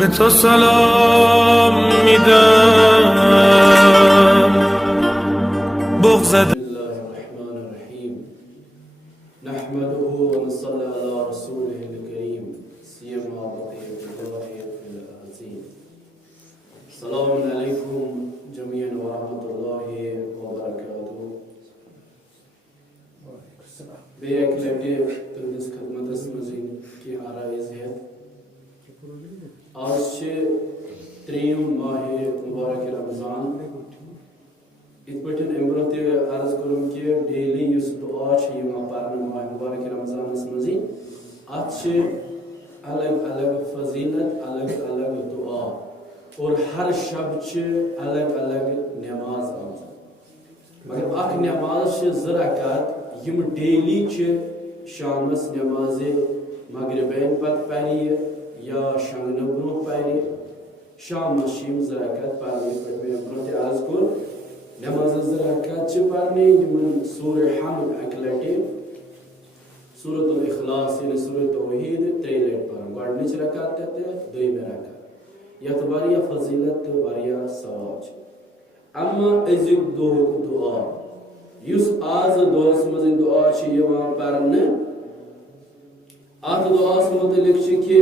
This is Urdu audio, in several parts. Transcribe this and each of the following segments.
به تو سلام میدم بغضت. بسم الله الرحمن الرحیم نحمده ونصلي على رسوله الكريم سيما بقية الله في العظيم. السلام عليكم جميعا ورحمة الله وبركاته. بیک لٹے تہندس خدمتس مزید کی آرائز ہے. آج تریم ماہ مبارک رمضان. ات پہ امبرو تہ عرض کرم کہ ڈیلی اس دعا پڑھنے ماہ مبارک رمضان مزی ات الگ الگ فضیلت الگ الگ دعا اور ہر شب الگ الگ نماز آمز. مگر اخ نماز زٕ رکعت یم ڈیلی شامس نماز مغربین پتہ پرِ یا شنگنہ برو پرِ شامس زٕ رکعت پرنے پہ میں برو تہ عرض کور نماز زٕ رکعت پرنے یمن سورہ حمد اکہ لٹہ سورۃ الاخلاص یعنی سورہ توحید 3 لٹہ پرن گۄڈنِچ رکعت تہ دویمہ رکعت یتھ واریاہ فضیلت تہ واریاہ ثواب. اما أزیُک دۄہُک دعا یُس آز دۄہس منٛز دعا یِوان پرنہٕ اتھ دعاس متعلق کہ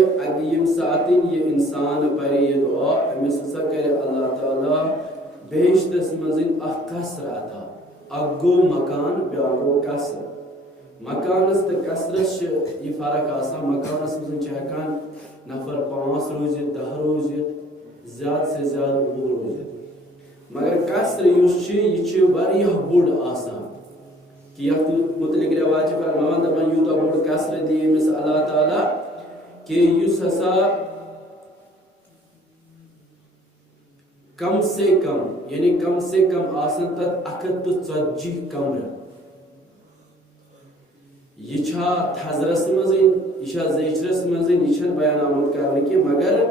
یم ساتن یہ انسان پرِ یہ دعا امس ہسا کرِ اللہ تعالیٰ بہشتس مز اخ قصر عطا. اخ گو مکان بیاکھ گو قصر. مکانس تو قصرس یہ فرق آسان. مکانس مز ہیکان نفر 5 روزت 10 روزت زیادہ سے زیادہ 10 روزت. مگر قصر یس یہ واریاہ بوڑ آسان کہ یتھ متعلق رواج فرمان دپان یوتاہ بوڑ قصر دی امس اللہ تعالیٰ کہ یس ہسا کم سے کم یعنی کم سے کم آسن تت 140 کمرہ. یہ تھزرس مز یہ زیچرس مز یہ بیان آمد کرنے کی مگر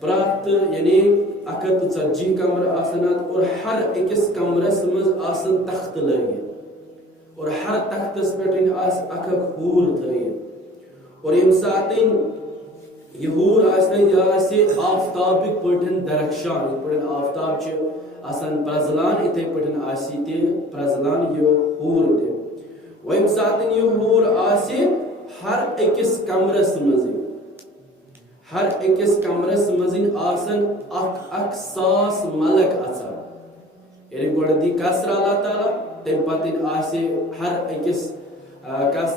پرات یعنی 140 کمرہ آسن اور ہر اکس کمرس مز آسن تخت لگت اور ہر تختس پہ اخ ہور تھیت اور یم ساتن یہ ہور یہ آفتابک پٹھن درخشان یت پٹھن آفتاب آسان پرزلان اتھے پٹھن آسی تہ پرزلان یہ ہور تہ و یم ساتن یہ ہور آسی ہر اکس کمرس مز آسان اخ ساس ملک اژان. یعنی گۄڈٕ دی قصر اللہ تعالیٰ تمہ پتہٕ آسہِ ہر أکِس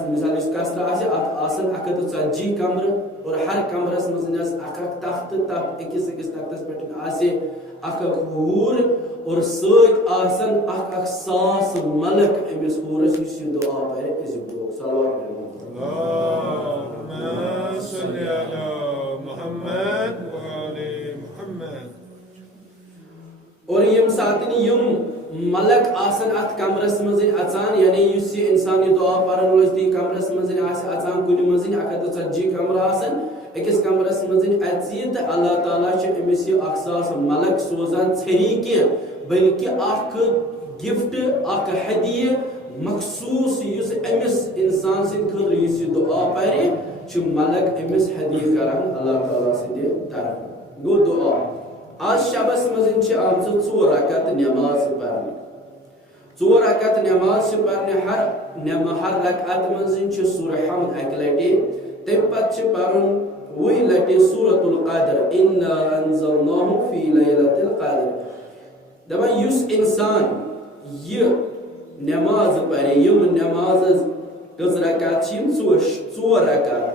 مثال یُس قصر آسہِ اتھ آسن 140 کمرٕ اور ہر کمرس مز اخ تخت تتھ أکِس تختس پٮ۪ٹھ آسہِ اخ ہوٗر اور سۭتۍ آسن اخ ساس ملک أمِس ہوٗرس یُس یہِ دعا پرِ أزیُک دۄہ. صلوات اللهم صل على محمد وآل محمد. اور یم ساتن یم ملک آسن ات کمرس مز اژان یعنی یُس یہ انسان یہ دعا پرن روز دی کمرس مز آسہِ اژان کُنہِ مز 140 کمرہ آسن أکِس کمرس مز اژِ تہٕ اللہ تعالیٰ چھُ أمِس یہِ اکھ ساس ملک سوزان ژھیٚری کینٛہہ بلکہ اکھ گفٹ اکھ ہدیہ مخصوص یُس أمس انسان سٕنٛدِ خٲطرٕ یُس یہِ دعا پرِ چھُ ملک أمس ہدیہ کران اللہ تعالیٰ سٕنٛدِ طرفہٕ. گوٚو دعا. آج شبس مز آمژ 4 رکعت نماز پرنہِ. 4 رکعت نماز پرنہِ ہر رکعت مز سورہ حمد اکہ لٹہ تمہ پتہ پرن 20 لٹہ سورۃ القدر انا انزلناه فی لیلۃ القدر. دپان یُس انسان یہ نماز پرِ یم نماز کٔژ رکعت چھ یم 4 رکعت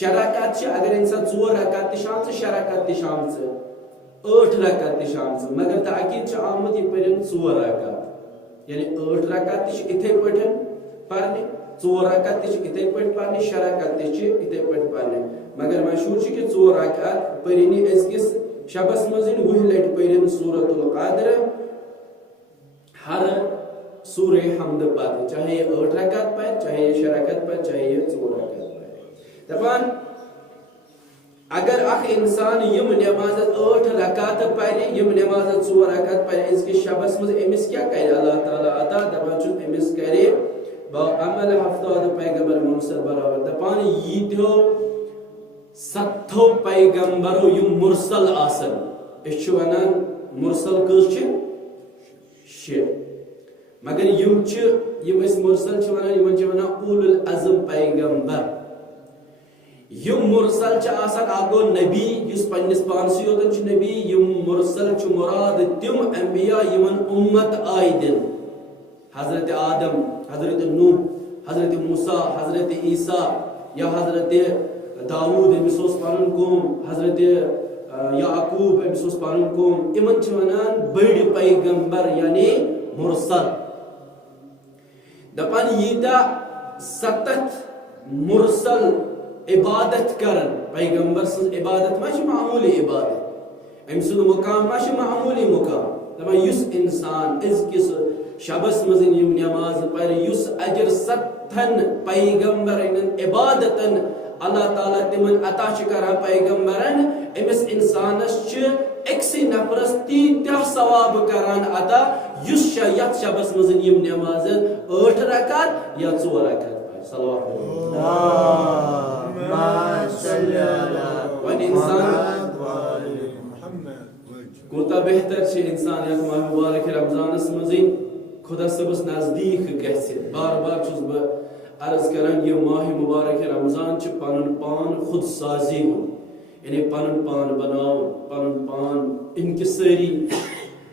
6 رکعت اگر انسان 4 رکعت تہ شامژ 6 رکعت تہ شامژ 8 رکعت تہ شامژ مگر تاکید آمد یہ پرن 4 رکعت یعنی 8 رکعت تہ اتھے پٹھن پرنہِ 4 رکعت تہ اتھے پٹھ پرنہِ 6 رکعت تہ اتھے پٹھ پرنہِ مگر مشہور کہ 4 رکعت پرنہِ أزکِس شبس مز 20 لٹہ پرن سورۃ القدر ہر سورہ حمد پتہ چاہے یہ 8 رکعت پہ چاہے یہ 6 رکعت پہ چاہے یہ 4 رکعت پہ. دپان اگر اخ انسان یم نماز 8 رکعت پرِ یم نماز 4 رکعت پرِ أزکِس شبس مز امس کیا کرِ اللہ تعالیٰ عطا. دپان چھُ امس کرِ با عمل ہفتاد پیغمبر محمد برابر. دپان ییتیو ستھو پیغمبرو یم مرسل آسن اس ونان مرسل کس شے مگر یم اس مرسل ونان اول العزم پیغمبر یم مرسل آسان اگو نبی یس پنس پانس یوتن نبی یم مرسل مراد تم انبیاء یمن امت آئی دن حضرت آدم حضرت نوح حضرت موسیٰ حضرت عیسیٰ یا حضرت داود امس پن قوم حضرت یعقوب امس پن قوم امن ونان بڑ پیغمبر یعنی مرسل دپان ییتا ستت مرسل عبادت کرن پیغمبر سن عبادت ما معمولی عبادت ام سن مقام ما معمولی مقام دپان یس انسان ازکس شبس مزن یم نماز پر یس اجر ستن پیغمبرن عبادتن اللہ تعالیٰ تمن عطا کران پیغمبرن امس انسانس اکسی نفرس تیتہ ثواب کران عطا یس یت شبس مزن یم نماز 8 رکعت یا 4 رکعت صلوات کوتا بہتر انسان یت ماہ مبارک رمضانس مزین خدا صبس نزدیک گھس بار بار چھس بہ عرض کران یہ ماہ مبارک رمضان پن پان خود سازی یعنی پن پان بناو پن پان انکساری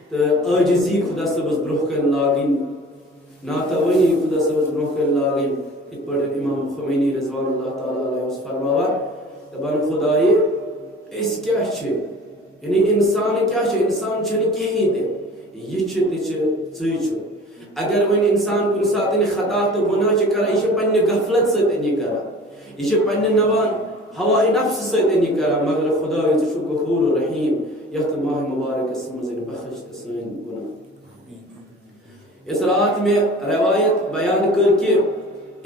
تو عاجزی خدا صبس برہ کن لاگن ناتوانی خدا صبس برہ کن لاگن ات پہ امام خمینی رضوان اللہ تعالیٰ علیہ فرماوان دپان خدائے اس کیا یعنی انسان کیا انسان کہیں تہ یہ اگر ون انسان کن سات خطا تو گناہ کران یہ پنہ غفلت ستن کران یہ پنہ نوان ہوائے نفس ستن کران مگر خدا غفور رحیم یت ماہ مبارک مز بخش سن گناہ اس رات میں روایت بیان کر کہ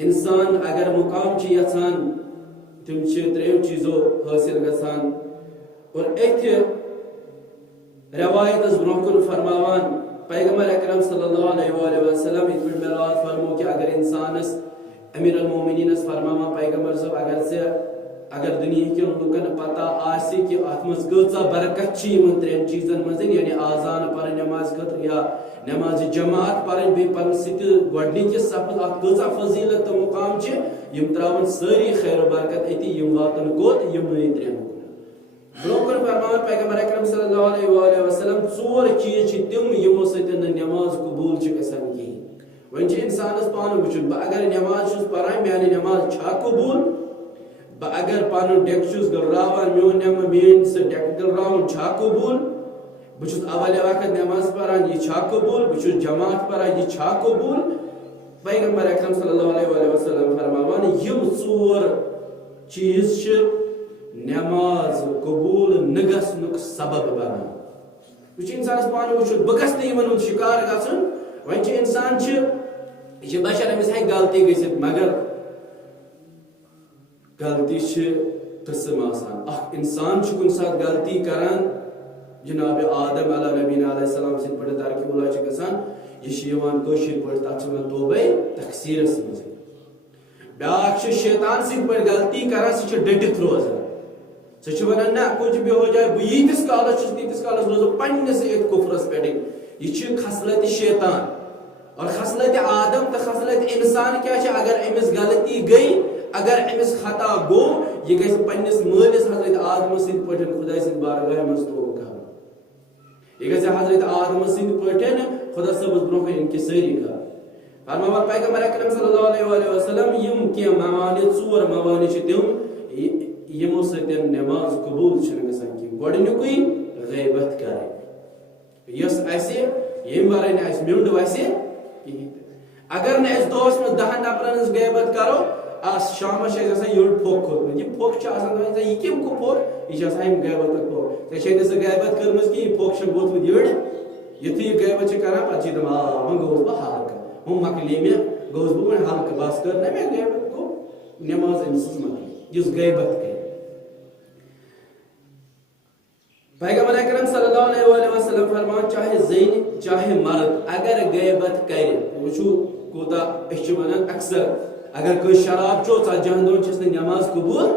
انسان اگر مقام یژھان تم 3 چیزوں حاصل گژھان اور ات روایت برہ کن فرماوان پیغمبر اکرم صلی اللہ علیہ وآلہ وسلم ات پہ میلاد فرمو کہ اگر انسانس امیر المومنین فرماوان پیغمبر صاحب اگر دنیا کن لکن پتہ آسی کہ ات مز کۭژاہ برکت یمن 3 چیزن مز یعنی آزان پرن نماز خاطر یا نماز جماعت پرن بی پن ست گۄڈنِکِس صفس ات کۭژاہ فضیلت تو مقام یم تراون ساری خیر و برکت اتی یم واتن کوت یم 3 برونکر فرمان پیغمبر اکرم صلی اللہ علیہ وآلہ وسلم 4 چیز تم یمو ستن نماز قبول گژھان کہین ون انسانس پان وچن بہ اگر نماز پران میانہ نماز چھا قبول بہ اگر پن ڈیک گراوان میون سہ ڈیک گراون چھا قبول بہت اول وقت نماز پران یہ چھا قبول بہت جماعت پران یہ چھا قبول پیغمبر اکرم صلی اللہ علیہ وآلہ وسلم فرماوان یم 4 چیز نماز قبول نگھنک سبب بنان یہ انسانس پان وچن بہ گھس نمن شکار گھن ون انسان یہ بشر امس ہیکہ غلطی گژھت مگر غلطی قسم آسان اخ انسان کن سات غلطی کران جناب آدم علیہ نبینا علیہ السلام سن پہ درک اولا گژھان یہ کشیر پہ تک توبہ تقصیرس مز بیاکھ شیطان سن پہ غلطی کران سہ ڈٹت روزان سہ ونان نا کچھ بھی ہو جائے بہ یتس کالس تیتس کالس روزو پنس ات کفرس پہ یہ خصلت شیطان اور خصلت آدم تو خصلت انسان کیا اگر امس غلطی گئی اگر امس خطا گو یہ گھس پنس مالس حضرت آدم سند پہ خدا سند بارگاہ مز توبہ کر یہ گھس حضرت آدم سند پہ خدا صبس برہ انکساری کر فرماوان پیغمبر اکرم صلی اللہ علیہ وآلہ وسلم یم کی موانع 4 موانع تم یمو ستن نماز قبول گژھان کی گۄڈنیُکُے غیبت کریں یس اسہ یم ورٲے نہ اسہ میونڈ وسہ کہین اگر نہ اس دوس میں 10 نفرن ہنٛز غیبت کرو شامس گژھان یوڑ پھوٚکھ کھوٚتمُت یہ پھوٚکھ آسان یہ کم کو پھوٚکھ یہ غیبت پھوٚکھ ژےٚ سۄ غیبت کٔرمٕژ کہِ یہِ پھوٚکھ چھُ ووٚتھمُت یٔڑ یُتھُے یہِ غیبت چھِ کران پتہٕ چھِ دپان وۄنۍ گوٚوُس بہٕ ہلکہٕ ہُم مۄکلے مےٚ گوٚوُس بہٕ وۄنۍ ہلکہٕ بس کٔر نہ مےٚ غیبت گوٚو نٮ۪ماز أمۍ سٕنٛز مۄکلے یُس غیبت کرِ پیغمبر اکرم صلی اللہ علیہ وآلہ وسلم فرمان چاہے زین چاہے مرد اگر غیبت کرے وچھو کوتا اچھ ونان اکثر اگر کوئی شراب چو ژتجی دۄہن چھس نہٕ نٮ۪ماز قبول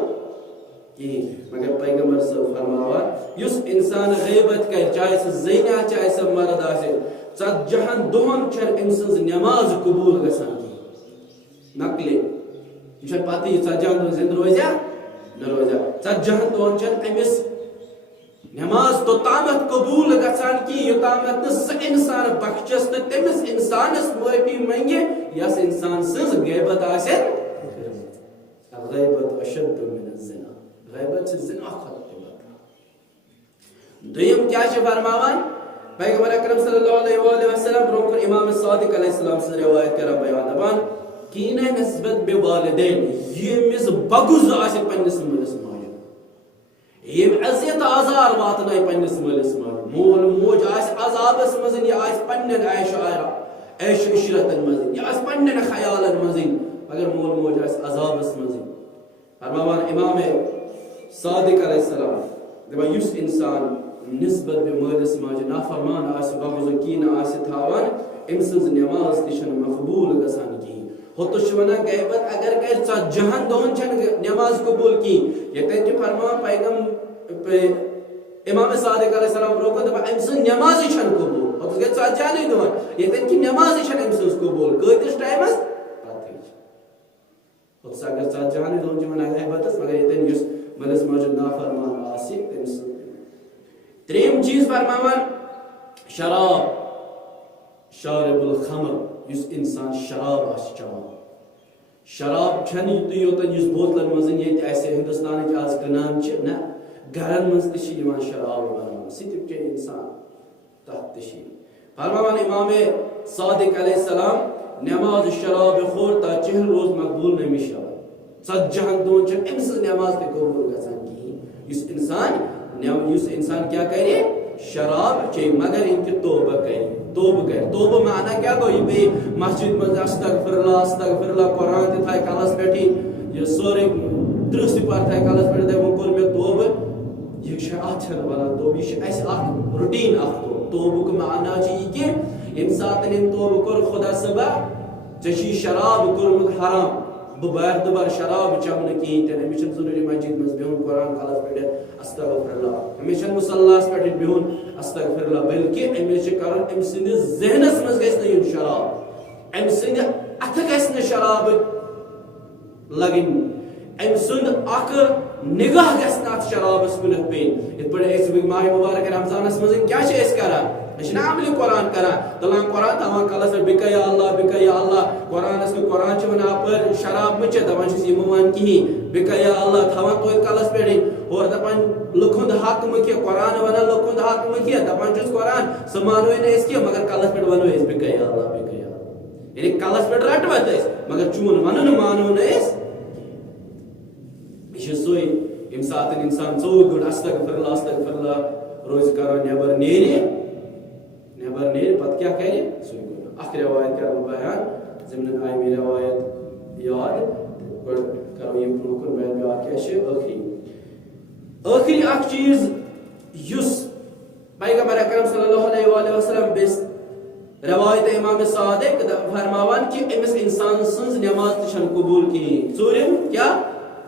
کہین مگر پیغمبر صاحب فرماوان یس انسان غیبت کر چاہے سہ زینیا چاہے سہ مرد آسے 40 دۄہن چھن أمۍ سٕنٛز نٮ۪ماز قبوٗل گژھان کِہیٖنۍ نقلے یہِ چھنہٕ پتہٕ یہِ 40 دۄہ زِندٕ روزیا نہ روزیا 40 دۄہن چھن أمِس نماز توتامت قبول گژھان کی یوتامت نہ سہ انسان بخشس نہ تمس انسانس معافی منگے یس انسان سز غیبت آسے غیبت اشد من الزنا غیبت سے زنا کھۄتہٕ تہِ بدتر دویم کیا چھ فرماوان پیغمبر اکرم صلی اللہ علیہ وآلہ وسلم برونٛہہ کُن امام صادق علیہ السلام سٕنٛز روایت کران بیان دپان کینہ نسبت بے والدین ییٚمِس بغض آسہِ پننِس مٲلِس ماجہِ یم عزت آزار واتنائی پننس مالس ماجہِ مول موج آس عذابس مزن یہ آس پنن عیش عشرتن مزن یہ آس پنن خیالن مزن مگر مول موج آس عذابس مزن فرماوان امام صادق علیہ السلام دپان یس انسان نسبت بے مالس ماجہِ نافرمان آس بغض کین آس تھاوان ام سٕنٛز نماز تہِ چھنہٕ مقبول گژھان کہیٖنۍ ہوتس ونان غیبت اگر کر 40 دۄہن چھنہٕ نماز قبول کہیٖنۍ یتن چھِ فرماوان پیغمبر امام صادق علیہ السلام برونٛہہ دپان أمۍ سٕنٛز نمازٕے چھنہٕ قبول ہوتس گٔے 40 دۄہن یتن کہِ نمازٕے چھنہٕ أمۍ سٕنٛز قبول کۭتِس ٹایمس پتہٕ ہوتس اگر 40 دۄہن چھِ ونان غیبتس مگر یتن یُس مٲلِس ماجہِ نافرمان آسہِ تٔمِس ترٛیٚیِم چیٖز فرماوان شراب شارب الخمر یس انسان شراب آسہِ چٮ۪وان شراب چھنہٕ یوتن یُس بوتلن منٛز ییٚتہِ اسہِ ہندوستانٕچ آز کٕنان چھِ نہ گرن منٛز تہِ چھِ یِوان شراب بناونہٕ سُہ تہِ چیٚیہِ انسان تتھ تہِ چھِ فرماوان امام صادق علیہ السلام نماز شراب خور تا چہل روز مقبول نمی شود 40 دۄہن چھنہٕ أمۍ سٕنٛز نماز تہِ قبول گژھان کہیٖنۍ یُس انسان کیا کرے شراب چیٚیہِ مگر یِم تہِ توبہ کرِ توبہ معنی کیا گو یہ بے مسجد مز استغفر اللہ قرآن تہ تھائے کلس پہ یہ سورے 30 سپار تھائے کلس پہ دپان کور مے توبہ یہ ات ونان توبہ یہ روٹین توبہ معنی یہ کہ یم سات توبہ کور خدا صبح ژے شراب کورمت حرام بہ بار دبار شراب چمن کہین تین امس ضروری مسجد مز بہن قرآن کلس پہ استغفر اللہ امس مصلاس پہ بہن استغفر اللہ بلکہ امس کرن ام سند ذہنس مز گژھِ شراب ام سند اتھ گژھِ شراب لگن ام سند اخ نگاہ گژھِ ات شرابس کن پین یت پہ ماہ مبارک رمضانس مز کیا کران عمل قرآن کران تلان قرآن تھوان کلس پہ بکا یا اللہ قرآنس کی قرآن ون اپر شراب مچ دپان یہ مان کہین بکا یا اللہ تھوان تو کلس پہ اور دپان لکھند حق مکھ قرآن ونان لکھند حق مکھ دپان قرآن سہ مانو نا کی مگر کلس پہ ونو بکا یا اللہ یعنی کلس پہ رٹوا مگر چون ون مانو نا یہ سوے یم سات انسان 4 گھنٹہ استغفر اللہ روز کران نبر نیرِ پتہ کیا کرِ سُے گوٚو اکھ روایت کرو بیان ضمن آئی مےٚ روایت یاد گۄڈٕ کرو یِم برونٛہہ کُن بیان بیاکھ کیاہ چھِ ٲخری اکھ چیٖز یُس پیغمبر اکرم صلی اللہ علیہ وآلہ وسلم بس روایت امام صادق فرماوان کہ امس انسان سٕنٛز نماز تہِ چھنہٕ قبول کہیٖنۍ ژوٗرِم کیا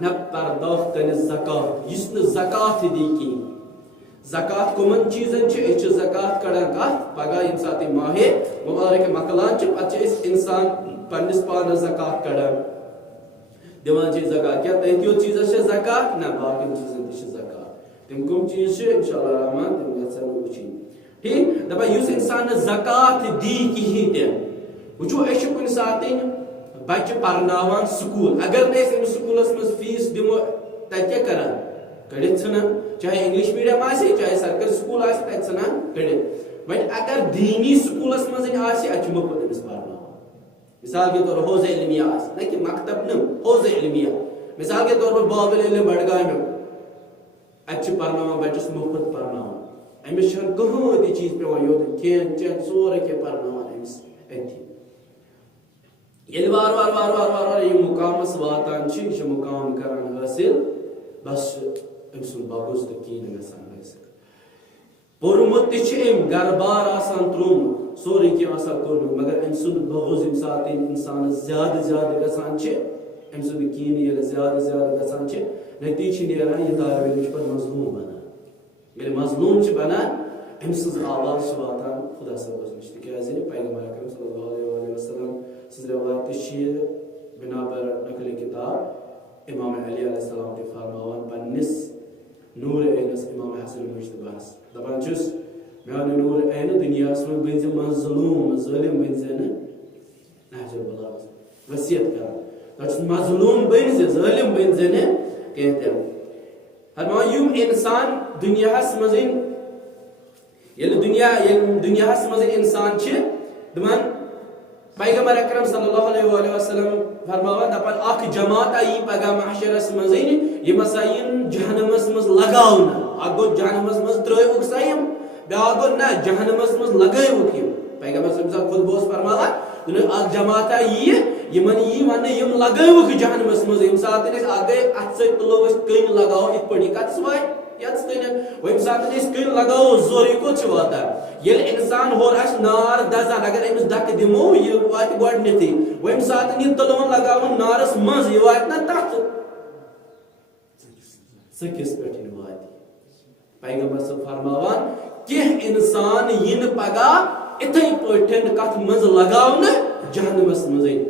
نہ پرداخت کرِ زکات یُس نہٕ زکات دی کہیٖنۍ زکات کمن چیزن چھ زکات کڑان کت پگہ یم سات ماہ مبارک مکلان پتہ انسان پنس پانس زکات کڑان دان زکات کیا تیو چیزس زکات نہ باقی چیزن تہ زکات تم کم چیز انشاءاللہ رحمان تم گھن وچن ٹھیک دپان اس انسان زکات دی کہین تہ وچو اچھ کن سات بچہ پرناوان سکول اگر نہ اس سکولس مز فیس دمو تت کیا کران کڑت ژھنان چاہے انگلش میڈیم آسہِ چاہے سرکاری سکول آسہِ تتہِ ژھنان کڑت وۄنۍ اگر دینی سکولس منٛز آسہِ اتہِ چھُ مُفت أمِس پرناوان مثال کے طور حوض علمیہ آسہِ نہ کہ مکتب نہٕ حوض علمیہ مثال کے طور پر بابل علم بڈگامیُک اتہِ چھِ پرناوان بچس مُفت پرناوان أمِس چھنہٕ کٕہٕنۍ تہِ چیٖز پیٚوان یوت کھٮ۪ن چٮ۪ن سورُے کینٛہہ پرناوان أمِس أتھی ییٚلہِ وارٕ یہِ مُقامس واتان چھِ یہِ چھُ مُقام کران حٲصِل بس أمۍ سُنٛد بغض تہٕ کینٛہہ گژھان حٲصِل پوٚرمُت تہِ چھُ أمۍ گرٕ بار آسان ترٛوومُت سورُے کینٛہہ آسان کوٚرمُت مگر أمۍ سُنٛد بغض ییٚمہِ ساتہٕ اِنسانس زیادٕ گژھان چھِ ام سن کین یہ زیادہ زیادہ گژھان چھ نتیجہ نیران یہ طالب علم چھ پتہ مظلوم بنان ییٚلہِ مظلوم چھ بنان ام سٕنٛز آواز چھ واتان خدا صٲبس نِش تِکیازِ پیغمبر اکرم صلی اللہ علیہ وسلم سٕنٛز روایت چھ بنا بر نقل کتاب امام علی علیہ السلام تہِ فرماوان پننس نور عینس امام حسن مجتباہس دپان چھُس میانہِ نور عین دُنیاہس منٛز بٔنۍ زِ مظلوم ظٲلم بٔنۍ زِ نہٕ نہج البلاغس وصیت کران تتھ چھُس مظلوم بٔنۍ زِ ظٲلم بٔنۍ زِ نہٕ کینٛہہ تہِ فرماوان یِم انسان دُنیاہس منٛز ییٚلہِ دُنیاہس منٛز انسان چھِ دپان پیغمبر اکرم صلی اللہ علیہ وسلم فرماوان دپان اکھ جماعت یی پگاہ محشرس منٛز یِم ہسا یِن جہنمس منٛز لگاونہٕ اکھ گوٚو جہنمس منٛز ترٲوُکھ سا یِم بیاکھ گوٚو نہ جہنمس منٛز لگٲوُکھ یِم پیغمبر صلی اللہ علیہ وسلم خطبہ اوس فرماوان اکھ جماعت یی یمن یی وننہٕ یِم لگٲوُکھ جہنمس منٛز ییٚمہِ ساتہٕ أسۍ اکھ گٔے اتھ سۭتۍ تُلو أسۍ کٔنۍ لگاوو یِتھ پٲٹھۍ یہِ کتس واتہِ یتس کٔنۍ وۄنۍ ساتہٕ أسۍ کٔنۍ لگاوو زور یہِ کوٚت چھُ واتان ییٚلہِ انسان ہورٕ آسہِ نار دزان اگر أمِس دکہٕ دِمو یہِ واتہِ گۄڈنیتھٕے وۄنۍ ساتہٕ یہِ تُلون لگاوون نارس منٛز یہِ واتہِ نہ تتھ ژٔکِس پٮ۪ٹھ یہِ واتہِ پیغمبر صٲب فرماوان کینٛہہ انسان یِنہٕ پگاہ اِتھے پٲٹھۍ کتھ منٛز لگاونہٕ جہنمس منٛزٕے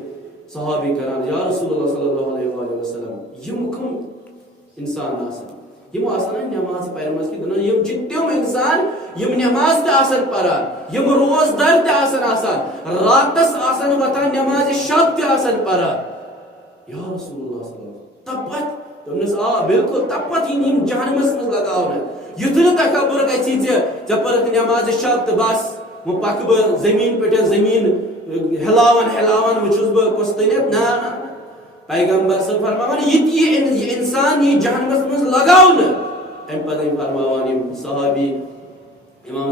صحابی کران یا رسول اللہ صلی اللہ علیہ وسلم یم کم انسان آسان یم آسان نماز پرمز کی دنیا یم چھِ تِم انسان یم نماز تہِ آسان پران یم روزدار تہِ آسان راتس آسان وتان نماز شب تہِ آسان پران یا رسول اللہ صلی اللہ علیہ وسلم تپت دوٚپنس آ بالکل تپت یم جہنمس منٛز لگاونہٕ یُتھ نہٕ تکبر گژھی ژےٚ پٔرٕکھ نماز شب تہٕ بس وۄنۍ پکہٕ بہٕ زمین پٮ۪ٹھ زمین ہلاوان وٕچھُس بہٕ کُس تٔلِتھ نہ پیغمبر صٲب فرماوان یہِ انسان یی جہنمس منٛز لگاونہٕ امہِ پتہٕ فرماوان یِم صحابی امام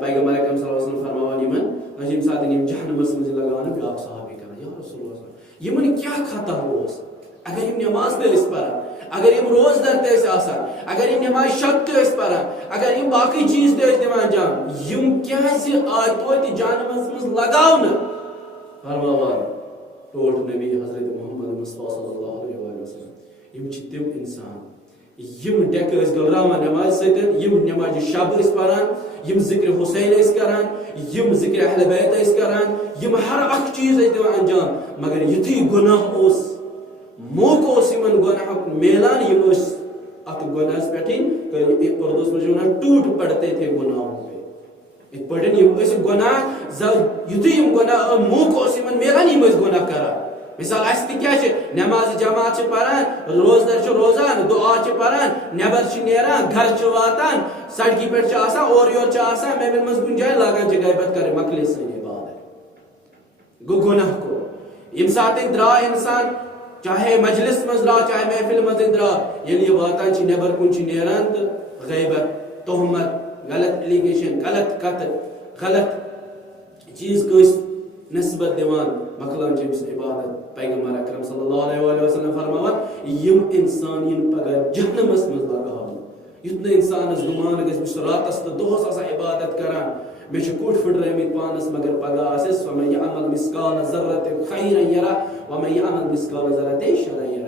پیغمبر اکرم صلی اللہ علیہ وسلم فرماوان یِمن ییٚمہِ ساتہٕ یِم جہنمس منٛز لگاونہٕ بیاکھ صحابی کران یا رسول اللہ یِمن کیٛاہ خطا اوس اگر یِم نماز تہِ ٲسۍ پران اگر یِم روزدار تہِ ٲسۍ آسان اگر یِم نماز شب تہِ ٲسۍ پران اگر یِم باقٕے چیٖز تہِ ٲسۍ دِوان جان یِم کیٛازِ آے توتہِ جہنمس منٛز لگاونہٕ فرماوان ٹوٹھ نبی حضرت محمد مصطفیٰ صلی اللہ علیہ وسلم یم چھِ تِم انسان یم ڈیکہٕ ٲسۍ گلراوان نماز سۭتۍ یم نماز شب ٲسۍ پران یم ذکر حسین ٲسۍ کران یم ذکر اہل بیت ٲسۍ کران یم ہر اکھ چیٖز ٲسۍ دِوان انجام مگر یُتھُے گۄناہ اوس موقع اوس یمن گۄناہُک میلان یم ٲسۍ اتھ گۄناہس پٮ۪ٹھٕے اردوس منٛز چھِ ونان ٹوٹ پڑتے تھے گۄناہوں پہ یِتھ پٲٹھۍ یم ٲسۍ گۄناہ یُتھُے یم گۄناہ موقع اوس یمن میلان یم ٲسۍ گۄناہ کران مثال اسہِ تہِ کیٛاہ چھِ نماز جماعت چھِ پران روزدار چھِ روزان دعا چھِ پران نٮ۪بر چھِ نیران گرٕ چھِ واتان سڑکہِ پٮ۪ٹھ چھِ آسان اورٕ یورٕ چھِ آسان مےٚ منٛز کُنہِ جایہِ لاگان چھِ غیبت کرٕنۍ مۄکلے سٲنۍ عبادت گوٚو گۄناہ کوٚر ییٚمہِ ساتہٕ درٛاو انسان چاہے مجلس منٛز درٛاو چاہے محفل منٛزٕے درٛاو ییٚلہِ یہِ واتان چھِ نٮ۪بر کُن چھِ نیران تہٕ غیبت تہمت غلط ایلیگیشن غلط کتھ غلط چیٖز کٲنٛسہِ نسبت دِوان مۄکلان چھِ أمِس عبادت پیغمبر اکرم صلی اللہ علیہ وسلم فرماوان یم انسان ین پگاہ جہنمس منٛز لگاونہٕ یُتھ نہٕ انسانس گُمان گژھِ بہٕ چھُس راتس تہٕ دۄہس آسان عبادت کران مےٚ چھِ کوٚٹ پھٕٹرٲمٕتۍ پانس مگر پگاہ آسٮ۪س ومن یعمل مثقال ذرة خیرا یرہ ومن یعمل مثقال ذرة شرا یرہ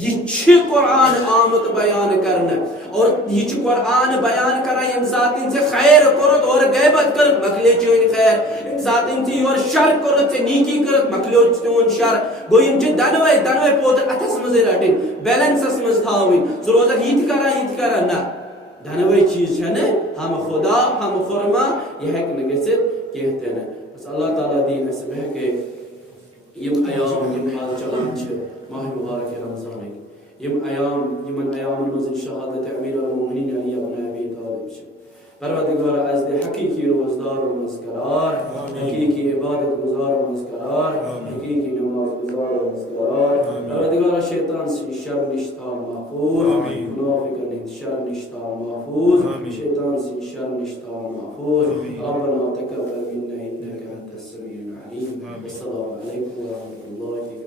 یہ چھِ قرآن آمُت بیان کرنہٕ اور یہ چھُ قرآن بیان کران ییٚمہِ ساتہٕ ژےٚ خیر کوٚرُتھ اورٕ غیبت کٔرٕتھ مۄکلے چٲنۍ خیر ییٚمہِ ساتہٕ ژےٚ یورٕ شر کوٚرُتھ ژےٚ نیٖکی کٔرٕتھ مۄکلیو چون شر گوٚو یِم چھِ دۄنوے پوتر اتھس منٛزٕے رٹٕنۍ بیلنسس منٛز تھاوٕنۍ ژٕ روزکھ یہِ تہِ کران نہ دۄنوے چیٖز چھنہٕ ہم خدا ہم خورما یہِ ہیٚکہِ نہٕ گٔژھِتھ کینٛہہ تہِ نہٕ بس اللہ تعالیٰ دِیِن اَسہِ بہٕ ہیٚکے یم ایام یم آز چلان چھِ ماہ مبارک رمضانٕکۍ یم ایام یمن ایامن منٛز شہادت امیر المومنین علی ابن ابی طالب چھِ پروردگار اَسہِ دِ حقیٖقی روزدارو منٛز قرار حقیٖقی عبادت گزارو منٛز قرار حقیٖقی نماز گزارو منٛز قرار پروردگار شیطان سٕنٛدِ شر نِش تھاو محفوظ منافقن ہٕنٛدِ شر نِش تھاو محفوظ شیطان سٕنٛدِ شر نِش تھاو محفوظ ربنا تقبل منا انك انت السميع العليم السلام عليكم ورحمة الله